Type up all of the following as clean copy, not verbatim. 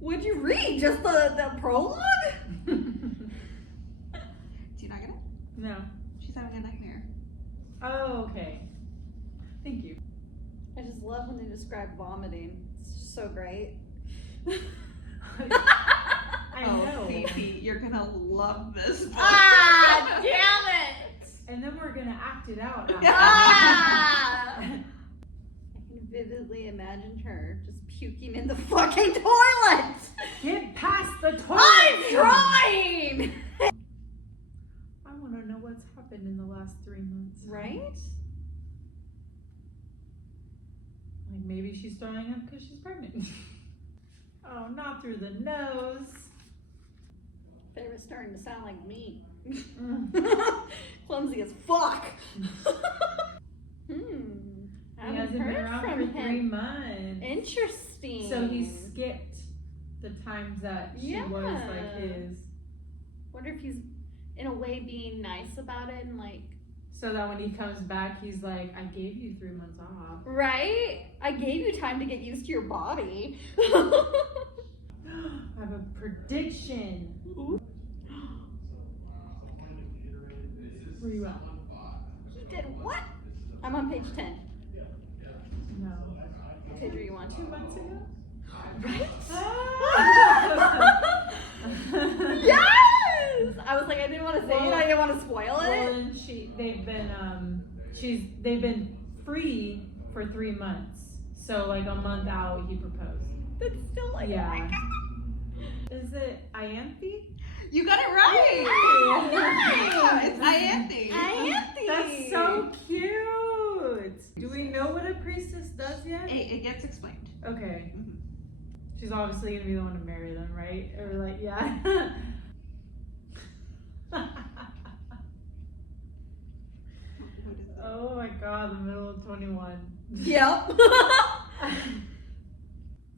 What'd you read? Just the prologue? Do you not get it? No. She's having a nightmare. Oh, okay. Thank you. I just love when they describe vomiting. It's so great. I know. Fifi, you're gonna love this book. Ah, damn it! And then we're gonna act it out. Ah! I can vividly imagine her just puking in the fucking toilet! Get past the toilet! I'm trying! I want to know what's happened in the last 3 months. Right? Like maybe she's throwing up because she's pregnant. Oh, not through the nose. They were starting to sound like me. Mm. Clumsy as fuck. He I haven't hasn't been heard around from for 3 him. months. Interesting. So he skipped the times that she was like his. Wonder if he's in a way being nice about it and like. So that when he comes back, he's like, I gave you 3 months off. Right? I gave you time to get used to your body. I have a prediction. Ooh. Where you at? He did what? I'm on page 10. No. What page are you on? 2 months ago? Right? Ah! Yes! I was like, I didn't want to say it. I didn't want to spoil it. Well, and they've been free for 3 months. So like a month out, he proposed. That's still like, Yeah. oh my God. Is it Ianthe? You got it right! Yeah, It's Ianthe. Ianthe. That's so cute. Do we know what a priestess does yet? It gets explained. Okay. Mhm. She's obviously gonna be the one to marry them, right? Or like, yeah. Oh my God, the middle of 21. Yep.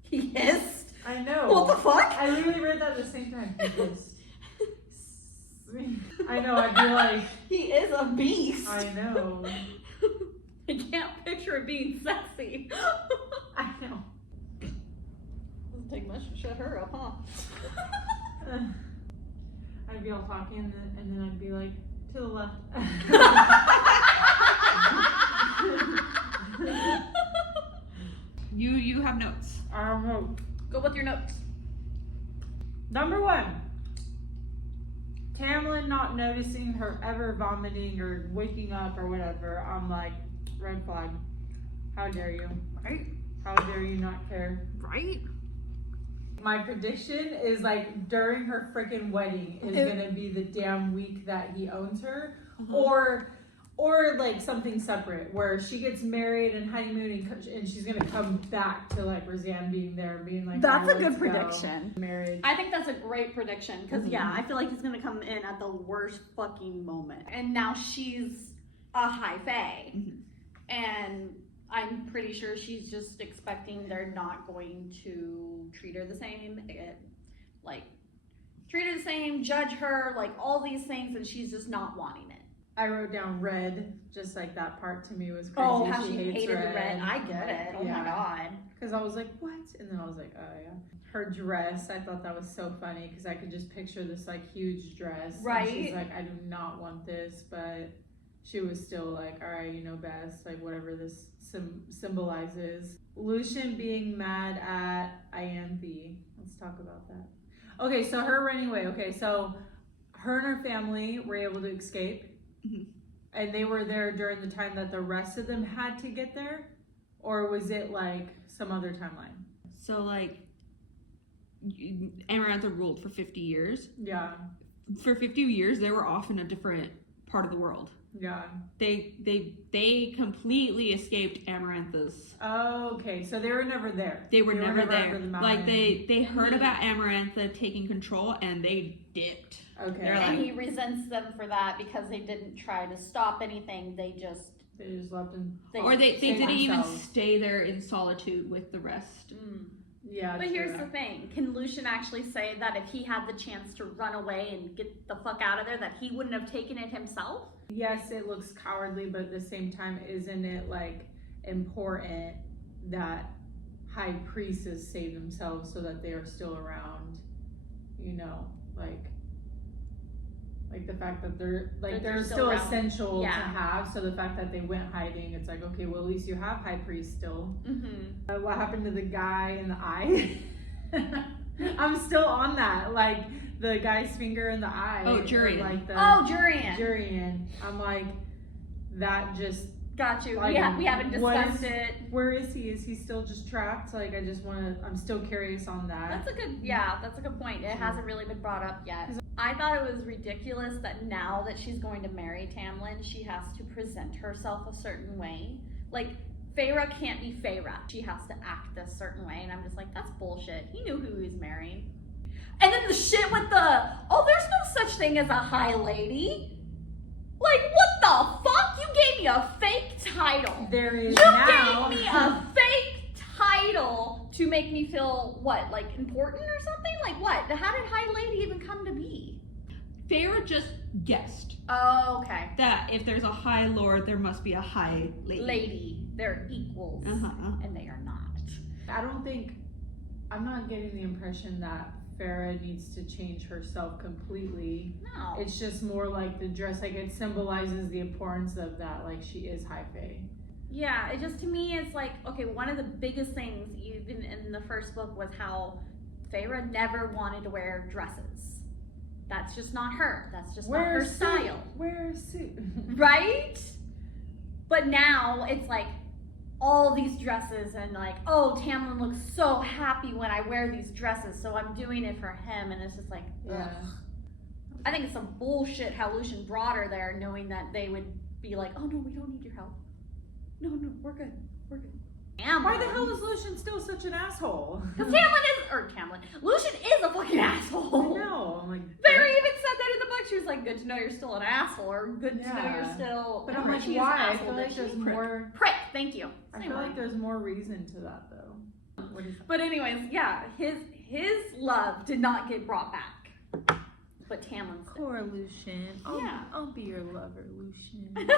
He hissed. I know. What the fuck? I literally read that at the same time. He hissed. I know, I'd be like, He is a beast. I know. I can't picture it being sexy. I know. Doesn't take much to shut her up, huh? I'd be all talking and then I'd be like, to the left. You have notes. Go with your notes. Number 1. Tamlin not noticing her ever vomiting or waking up or whatever. I'm like, red flag. How dare you? Right? How dare you not care? Right? My prediction is like during her freaking wedding is gonna be the damn week that he owns her, or like something separate where she gets married and honeymooning and she's gonna come back to like Roseanne being there and being like, That's oh, a good let's go. prediction. Marriage. I think that's a great prediction because yeah, I feel like he's gonna come in at the worst fucking moment. And now she's a high fae, and I'm pretty sure she's just expecting they're not going to treat her the same, like treat her the same, judge her, like all these things, and she's just not wanting it. I wrote down red, just like that part to me was crazy. Oh, how she hates hated the red. I get it. Oh my God. Because I was like, what? And then I was like, oh yeah. Her dress, I thought that was so funny because I could just picture this like huge dress. Right. And she's like, I do not want this, but she was still like, all right, you know best, like whatever this symbolizes. Lucian being mad at Ianthe. Let's talk about that. Okay, so her running away. Okay, so her and her family were able to escape. And they were there during the time that the rest of them had to get there? Or was it like some other timeline? So like Amarantha ruled for 50 years. Yeah. For 50 years they were off in a different part of the world. Yeah. They completely escaped Amarantha's. Oh, okay. So they were never there. They were never under there. the Like mountain. they heard about Amarantha taking control and they dipped. Okay. They're And like, he resents them for that because they didn't try to stop anything. They just left in. or they Save didn't even themselves. stay there in solitude with the rest. Yeah. But true. here's the thing. Can Lucian actually say that if he had the chance to run away and get the fuck out of there, that he wouldn't have taken it himself? Yes, it looks cowardly, but at the same time, isn't it like important that high priestess save themselves so that they are still around, you know, like the fact that they're still around. essential Yeah. to have. So the fact that they went hiding, it's like, okay, well, at least you have high priest still. Mm-hmm. What happened to the guy in the eye? I'm still on that, like the guy's finger in the eye. Oh, Jurian. Like the Jurian. Jurian. I'm like, that just. Got you. Like, We haven't discussed it. Where is he? Is he still just trapped? Like, I'm still curious on that. That's a good point. It hasn't really been brought up yet. I thought it was ridiculous that now that she's going to marry Tamlin, she has to present herself a certain way. Like, Feyre can't be Feyre. She has to act this certain way. And I'm just like, that's bullshit. He knew who he was marrying. And then the shit with there's no such thing as a high lady. Like, what the fuck? You gave me a fake title. There is You now. gave me a fake title to make me feel, what, like important or something? Like what? How did High Lady even come to be? Feyre just guessed Oh, okay. that if there's a high lord, there must be a high lady. Lady. They're equals. Uh-huh. And they are not. I'm not getting the impression that Farrah needs to change herself completely. No. It's just more like the dress, like it symbolizes the importance of that, like she is high fae. Yeah, it just, to me, it's like, okay, one of the biggest things, even in the first book, was how Feyre never wanted to wear dresses. That's just not her. That's just not her style. Wear a suit. Right? But now it's like all these dresses and like, oh, Tamlin looks so happy when I wear these dresses, so I'm doing it for him. And it's just like, Yeah. ugh. I think it's some bullshit how Lucian brought her there, knowing that they would be like, oh no, we don't need your help. No, we're good. We're good. Why the hell is Lucian still such an asshole? Because Lucian is a fucking asshole. I know. I'm like, Barry even said that in the book. She was like, good to know you're still an asshole, or good to know Yeah. you're still. but I'm or like, she is an why? I asshole, feel like but there's she's more. prick. Thank you. I Same feel one. like there's more reason to that though. What is But anyways, yeah, his love did not get brought back, but Tamlin's did. Poor Lucian. Yeah. I'll be your lover, Lucian.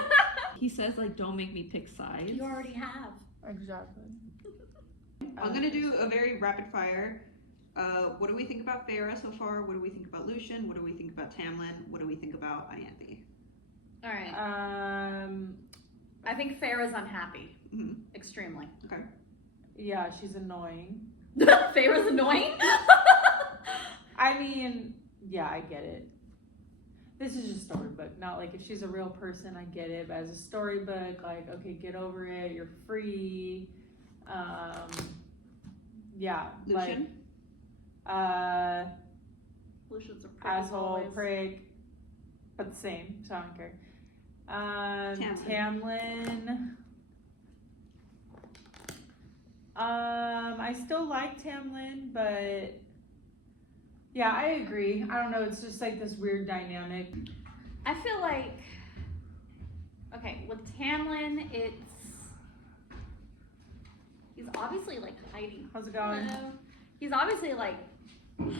He says, like, don't make me pick sides. You already have. Exactly. I'm gonna do a very rapid fire. What do we think about Feyre so far? What do we think about Lucian? What do we think about Tamlin? What do we think about Ianthe? All right. I think Feyre's unhappy. Mhm. Extremely. Okay. Yeah, she's annoying. Feyre's annoying? I mean, yeah, I get it. This is just storybook, not like if she's a real person, I get it. But as a storybook, like, okay, get over it. You're free. Yeah, Lucian? like, Lucian's a prick as asshole, always. prick, but the same, so I don't care. Tamlin. I still like Tamlin, but yeah, I agree. I don't know, it's just like this weird dynamic. I feel like, okay, with Tamlin, he's obviously like hiding. How's it going? He's obviously like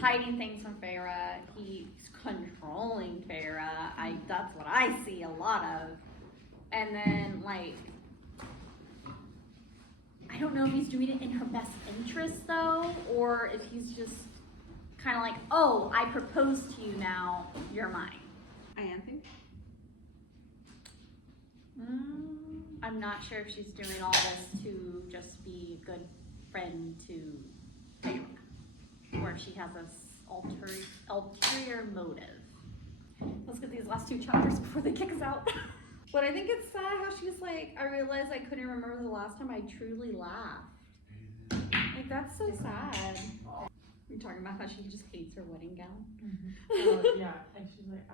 hiding things from Feyre. He's controlling Feyre. That's what I see a lot of. And then like, I don't know if he's doing it in her best interest though, or if he's just kind of like, oh, I propose to you now, you're mine. Ianthe? I'm not sure if she's doing all this to just be a good friend to Feyre, or if she has a ulterior motive. Let's get these last two chapters before they kick us out. But I think it's sad how she's like, I realized I couldn't remember the last time I truly laughed. Like, that's so sad. You're talking about how she just hates her wedding gown? Yeah, and she's like,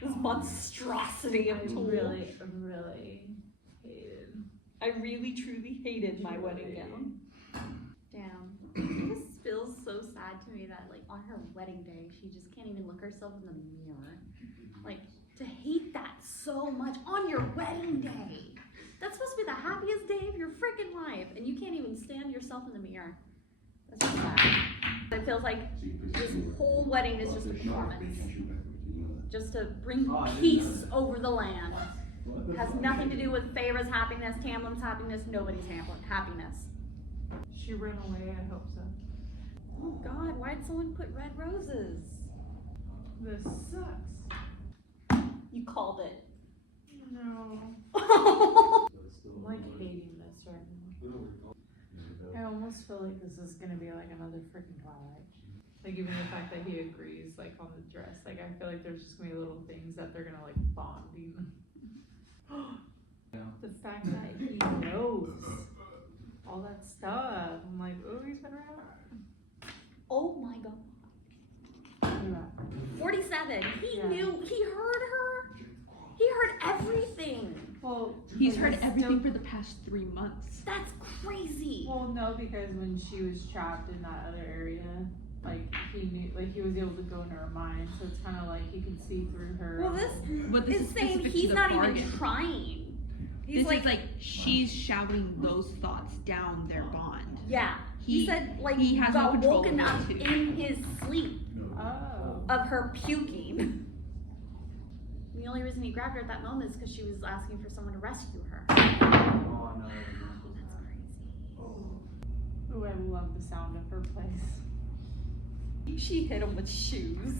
This monstrosity of tool. really hated. I really truly hated my wedding gown. Damn. This feels so sad to me that like on her wedding day, she just can't even look herself in the mirror. Like, to hate that so much on your wedding day. That's supposed to be the happiest day of your freaking life, and you can't even stand yourself in the mirror. That's just sad. It feels like this whole wedding is just a performance. Just to bring peace over the land. It has nothing to do with Feyre's happiness, Tamlin's happiness, nobody's happiness. She ran away, I hope so. Oh God, why'd someone put red roses? This sucks. You called it. No. I'm like hating this right now. I almost feel like this is gonna be like another freaking Twilight. Like even the fact that he agrees like on the dress, like I feel like there's just gonna be little things that they're gonna like bond even. The fact that he knows all that stuff. I'm like, oh, he's been around. Oh my God. 47. He Yeah. knew. He heard her. He heard everything. Well, He's heard everything for the past 3 months. That's crazy. Well, no, because when she was trapped in that other area, like he knew, like he was able to go into her mind, so it's kind of like he can see through her. Well, this But this is is saying specific to he's the not bargain. even trying. He's This like, is like she's shouting those thoughts down their bond. yeah. He said like he has no got control woken over up it, too. in his sleep Oh. of her puking. The only reason he grabbed her at that moment is because she was asking for someone to rescue her. That's crazy. Ooh, I love the sound of her place. She hit him with shoes,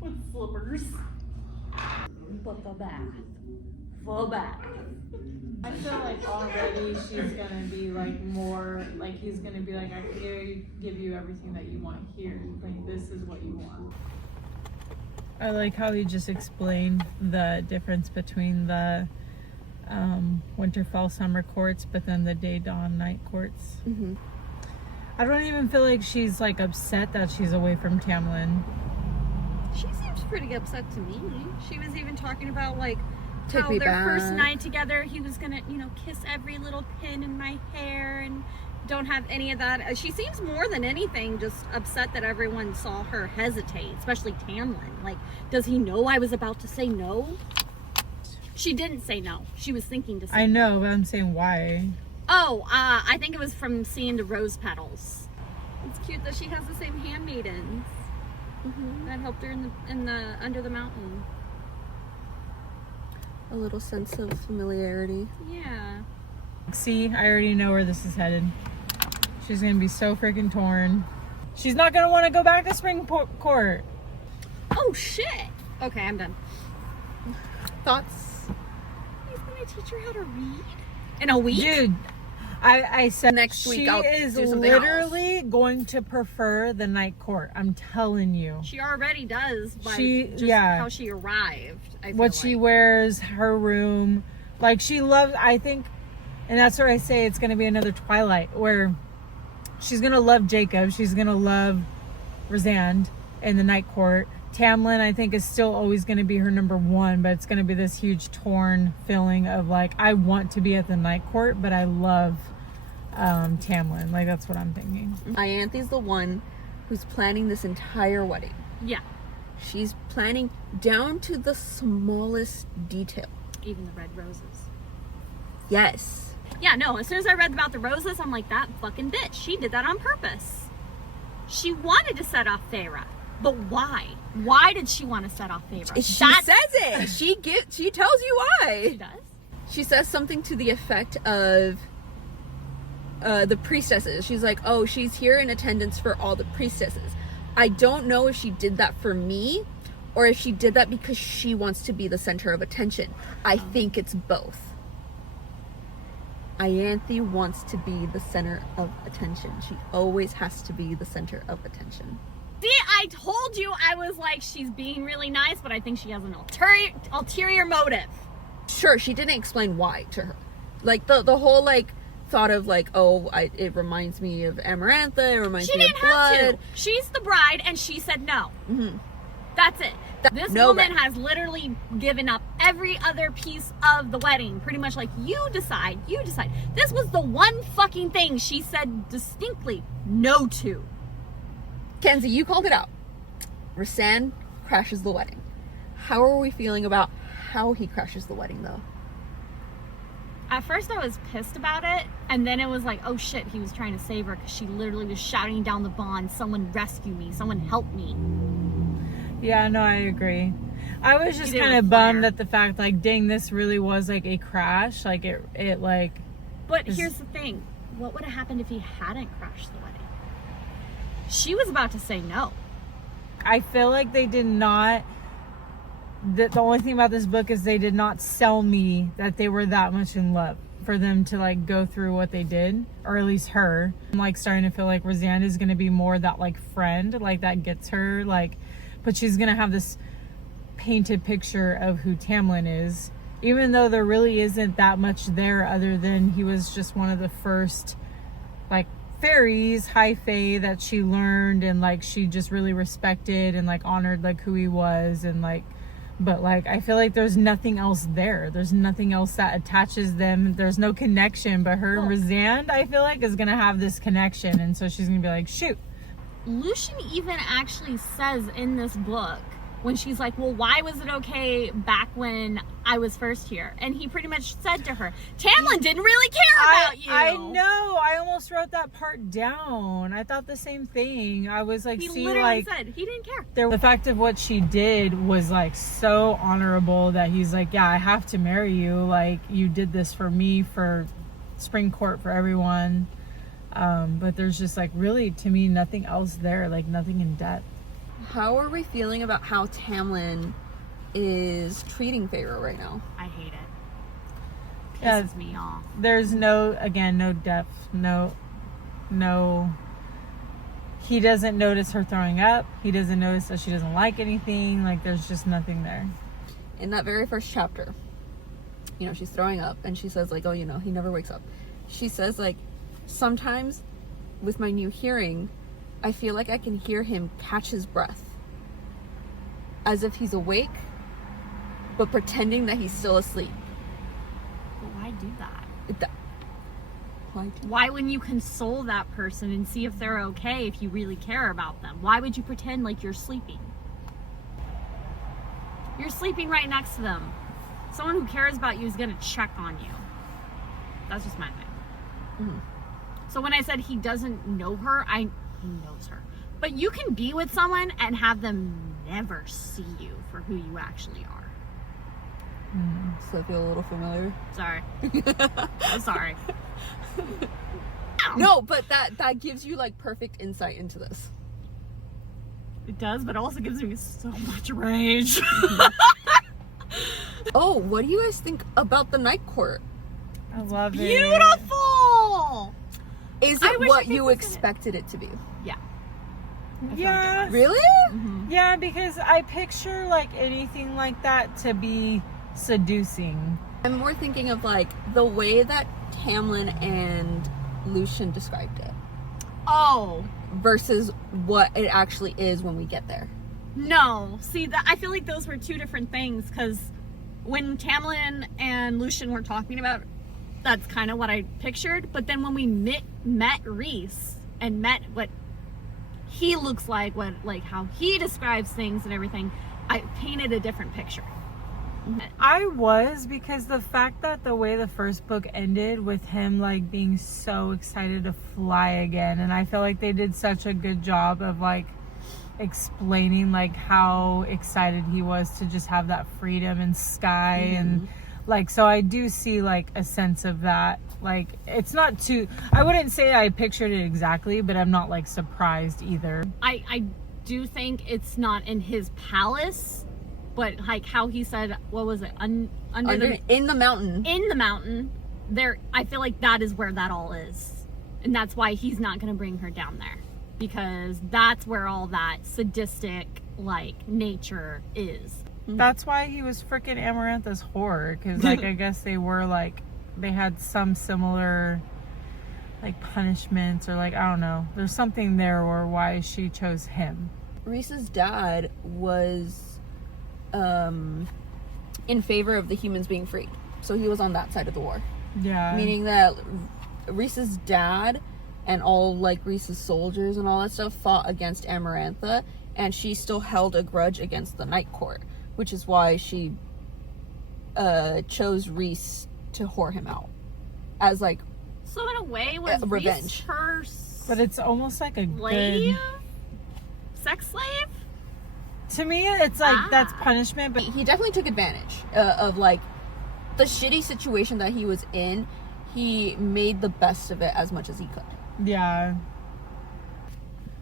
with slippers. But the bath. I feel like already she's gonna be like more, like he's gonna be like, I can give you everything that you want here. Like this is what you want. I like how he just explained the difference between the winter, fall, summer courts, but then the day, dawn, night courts. Mm-hmm. I don't even feel like she's like upset that she's away from Tamlin. She seems pretty upset to me. She was even talking about like Take how me their first back. night together, he was gonna, kiss every little pin in my hair and don't have any of that. She seems more than anything just upset that everyone saw her hesitate, especially Tamlin. Like, does he know I was about to say no? She didn't say no. She was thinking to say I know, but I'm saying why. Oh, I think it was from seeing the rose petals. It's cute that she has the same handmaidens that helped her in the under the mountain. A little sense of familiarity. Yeah. See, I already know where this is headed. She's gonna be so freaking torn. She's not gonna want to go back to Court. Oh shit. Okay, I'm done. Thoughts? He's gonna teach her how to read in a week. Dude, I said Next week she I'll is do something literally going to prefer the night court. I'm telling you. She already does by just yeah. how she arrived. I feel What she like. wears, her room, like she loves. I think, and that's where I say it's gonna be another Twilight where she's gonna love Jacob. She's gonna love Rosand in the night court. Tamlin, I think, is still always going to be her number one, but it's going to be this huge torn feeling of like, I want to be at the night court, but I love Tamlin. Like, that's what I'm thinking. Ianthe's the one who's planning this entire wedding. Yeah. She's planning down to the smallest detail. Even the red roses. Yes. Yeah, no, as soon as I read about the roses, I'm like, that fucking bitch. She did that on purpose. She wanted to set off Feyre. But why? Why did she want to set off Feyre? She says it. She tells you why. She does? She says something to the effect of the priestesses. She's like, oh, she's here in attendance for all the priestesses. I don't know if she did that for me or if she did that because she wants to be the center of attention. I think it's both. Ianthe wants to be the center of attention. She always has to be the center of attention. See, I told you I was like, she's being really nice, but I think she has an ulterior motive. Sure, she didn't explain why to her. Like, the whole, like, thought of, like, oh, it reminds me of Amarantha, it reminds She me of didn't blood. have to. She's the bride, and she said no. Mm-hmm. That's it. This no woman right. has literally given up every other piece of the wedding. Pretty much like, you decide. This was the one fucking thing she said distinctly no to. Kenzie, you called it out. Rhysand crashes the wedding. How are we feeling about how he crashes the wedding, though? At first I was pissed about it, and then it was like, oh shit, he was trying to save her because she literally was shouting down the bond, someone rescue me, someone help me. Yeah, no, I agree. I was just Either kind of with bummed fire. at the fact, like, dang, this really was like a crash. Like, it like. But here's the thing. what would have happened if he hadn't crashed the wedding? She was about to say no. I feel like they did not. The only thing about this book is they did not sell me that they were that much in love for them to like go through what they did, or at least her. I'm like starting to feel like Roseanne is gonna be more that like friend, like that gets her, like, but she's gonna have this painted picture of who Tamlin is, even though there really isn't that much there other than he was just one of the first like fairies, high fae, that she learned and like she just really respected and like honored like who he was, and like, but like I feel like there's nothing else there. There's nothing else that attaches them. There's no connection. But her and Roseanne, I feel like, is gonna have this connection, and so she's gonna be like, shoot. Lucian even actually says in this book, when she's like, well, why was it okay back when I was first here? And he pretty much said to her, Tamlin didn't really care about you. I know. I almost wrote that part down. I thought the same thing. I was like, He see, literally like, said he didn't care. the fact of what she did was like so honorable that he's like, yeah, I have to marry you. Like, you did this for me, for spring court, for everyone. But there's just like really, to me, nothing else there, like nothing in depth. How are we feeling about how Tamlin is treating Pharaoh right now? I hate it. Yeah. Pisses me off. There's no depth, no, he doesn't notice her throwing up. He doesn't notice that she doesn't like anything. Like, there's just nothing there. In that very first chapter, you know, she's throwing up and she says like, oh, you know, he never wakes up. She says like, sometimes with my new hearing, I feel like I can hear him catch his breath as if he's awake, but pretending that he's still asleep. Why do that? Why? Why wouldn't you console that person and see if they're okay if you really care about them? Why would you pretend like you're sleeping? You're sleeping right next to them. Someone who cares about you is going to check on you. That's just my thing. Mhm. So when I said he doesn't know her, he knows her. But you can be with someone and have them never see you for who you actually are. Does that feel a little familiar? Sorry. I'm sorry. No, but that gives you like perfect insight into this. It does, but it also gives me so much rage. Oh, what do you guys think about the night court? I love it. Beautiful! Is I it wish what I could you listen expected it to be? Yeah. Yeah. Really? Yeah, because I picture like anything like that to be seducing. I'm more thinking of like the way that Tamlin and Lucian described it Oh, versus what it actually is when we get there. no. See, I feel like those were two different things, because when Tamlin and Lucian were talking about, that's kind of what I pictured. But then when we met Reese and met what he looks like, how he describes things and everything, I painted a different picture. I was, because the fact that the way the first book ended with him like being so excited to fly again, and I feel like they did such a good job of like explaining like how excited he was to just have that freedom and sky. And like, so I do see like a sense of that. Like, it's not too, I wouldn't say I pictured it exactly, but I'm not like surprised either. I do think it's not in his palace, but like how he said, what was it? In the mountain there, I feel like that is where that all is. And that's why he's not going to bring her down there, because that's where all that sadistic like nature is. That's why he was freaking Amarantha's whore, because like I guess they were like, they had some similar like punishments, or like, I don't know, there's something there, or why she chose him. Reese's dad was in favor of the humans being freed, so he was on that side of the war. Yeah, Meaning that Reese's dad and all like Reese's soldiers and all that stuff fought against Amarantha, and she still held a grudge against the Night Court, which is why she chose Reese to whore him out as like So in a way, was revenge. Reese her but it's almost like a slave? good, Sex slave? to me it's like that's punishment, but he definitely took advantage of like the shitty situation that he was in. he made the best of it as much as he could. Yeah.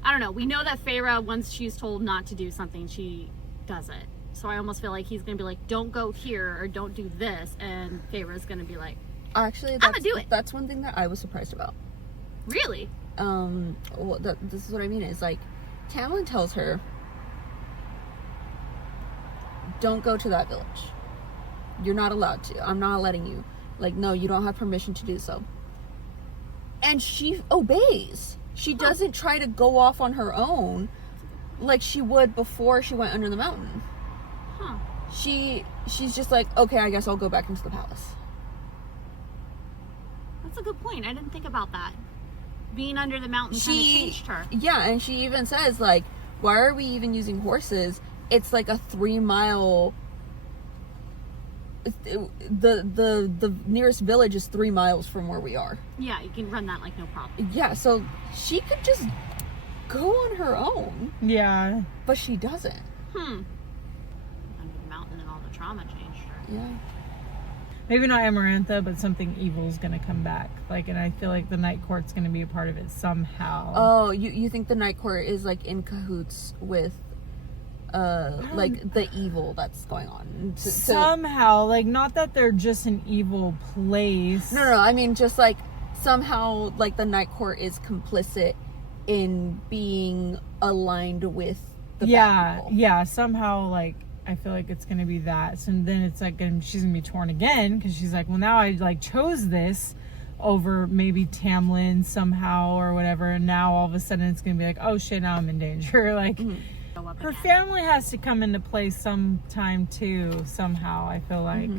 I don't know. We know that Feyre, once she's told not to do something, she does it. So I almost feel like he's going to be like, don't go here or don't do this. And Feyre's going to be like, Actually, I'ma do it. That's one thing that I was surprised about. really? This is what I mean is like, Tamlin tells her, don't go to that village. You're not allowed to. I'm not letting you. Like, no, you don't have permission to do so. And she obeys. She doesn't try to go off on her own like she would before she went under the mountain. Huh. She's just like, okay, I guess I'll go back into the palace. That's a good point. I didn't think about that. Being under the mountain kind of changed her. Yeah, and she even says, like, why are we even using horses? It's like a 3-mile... The nearest village is 3 miles from where we are. Yeah, you can run that like no problem. Yeah, so she could just go on her own. Yeah. But she doesn't. Under the mountain and all the trauma changed her. Yeah. Maybe not Amarantha, but something evil's gonna come back. Like, and I feel like the Night Court's gonna be a part of it somehow. Oh, you think the Night Court is like in cahoots with like the evil that's going on? Somehow, like, not that they're just an evil place. No, I mean just like somehow like the Night Court is complicit in being aligned with the bad people. Yeah, somehow, like, I feel like it's gonna be that. So then it's like she's gonna be torn again because she's like, well, now I like chose this over maybe Tamlin somehow or whatever, and now all of a sudden it's gonna be like, oh shit, now I'm in danger. Like, her family has to come into play sometime too, somehow. I feel like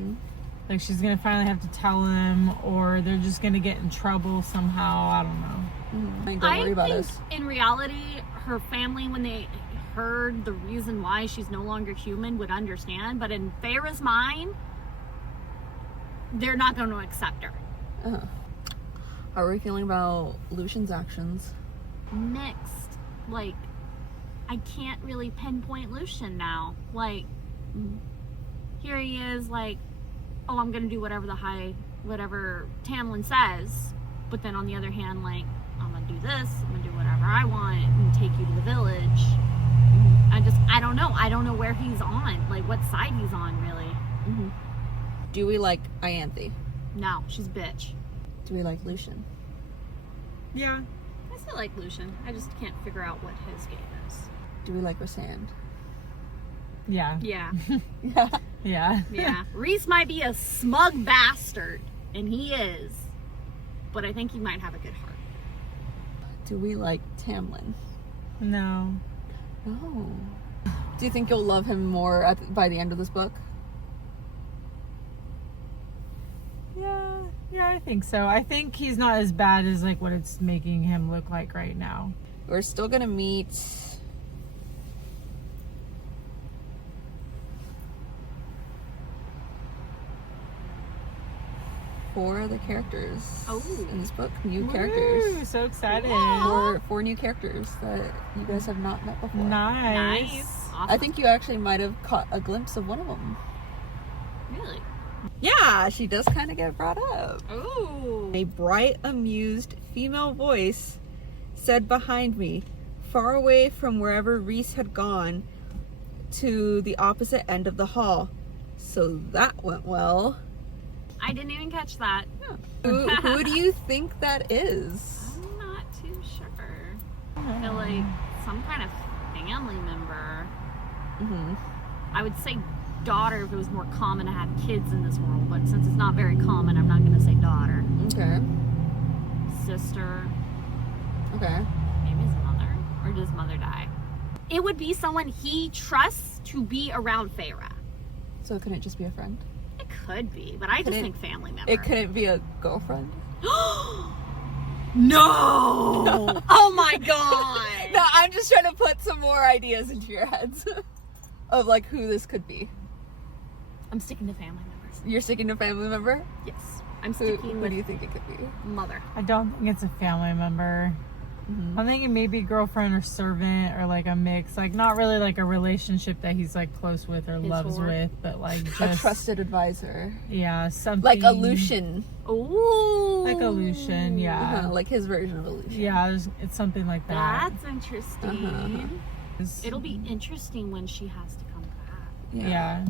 like she's gonna finally have to tell him, or they're just gonna get in trouble somehow. I don't know. Don't worry about us. In reality, her family, when they heard the reason why she's no longer human, would understand. But in Feyre's mind, they're not going to accept her. How are we feeling about Lucian's actions? Mixed. Like, I can't really pinpoint Lucian now. Like, here he is, like, oh, I'm going to do whatever Tamlin says. But then on the other hand, like, I'm going to do this, I'm going to do whatever I want and take you to the village. I don't know. I don't know where he's on. Like, what side he's on, really. Do we like Ianthe? No, she's a bitch. Do we like Lucian? Yeah. I still like Lucian. I just can't figure out what his game is. Do we like Rhysand? Yeah. Yeah. Yeah. Yeah. Rhys might be a smug bastard, and he is. But I think he might have a good heart. Do we like Tamlin? No. No. Do you think you'll love him more by the end of this book? Yeah, I think so. I think he's not as bad as like what it's making him look like right now. We're still gonna meet four of the characters in this book. New characters. Woo, so excited. Four new characters that you guys have not met before. Nice. Awesome. I think you actually might have caught a glimpse of one of them. Really? Yeah, she does kind of get brought up. Ooh. A bright, amused female voice said behind me, far away from wherever Rhys had gone, to the opposite end of the hall. So that went well. I didn't even catch that. Who do you think that is? I'm not too sure. I feel like some kind of family member. I would say daughter if it was more common to have kids in this world, but since it's not very common, I'm not going to say daughter. Okay. Sister. Okay. Maybe his mother. Or did his mother die? It would be someone he trusts to be around Feyre. So it couldn't just be a friend? It could be, but I just think family member. It couldn't be a girlfriend? No! Oh my god! No, I'm just trying to put some more ideas into your heads of like who this could be. I'm sticking to family members. You're sticking to family member? Yes. I'm Who sticking do with you think it could be? mother. I don't think it's a family member. I'm thinking maybe girlfriend or servant or like a mix, like not really like a relationship that he's like close with or loves with, but like just A trusted advisor. Yeah, something Like a Lucian. Ooh. like a Lucian, yeah. Like his version of a Lucian. Yeah, it's something like that. That's interesting. It'll be interesting when she has to come back. Yeah.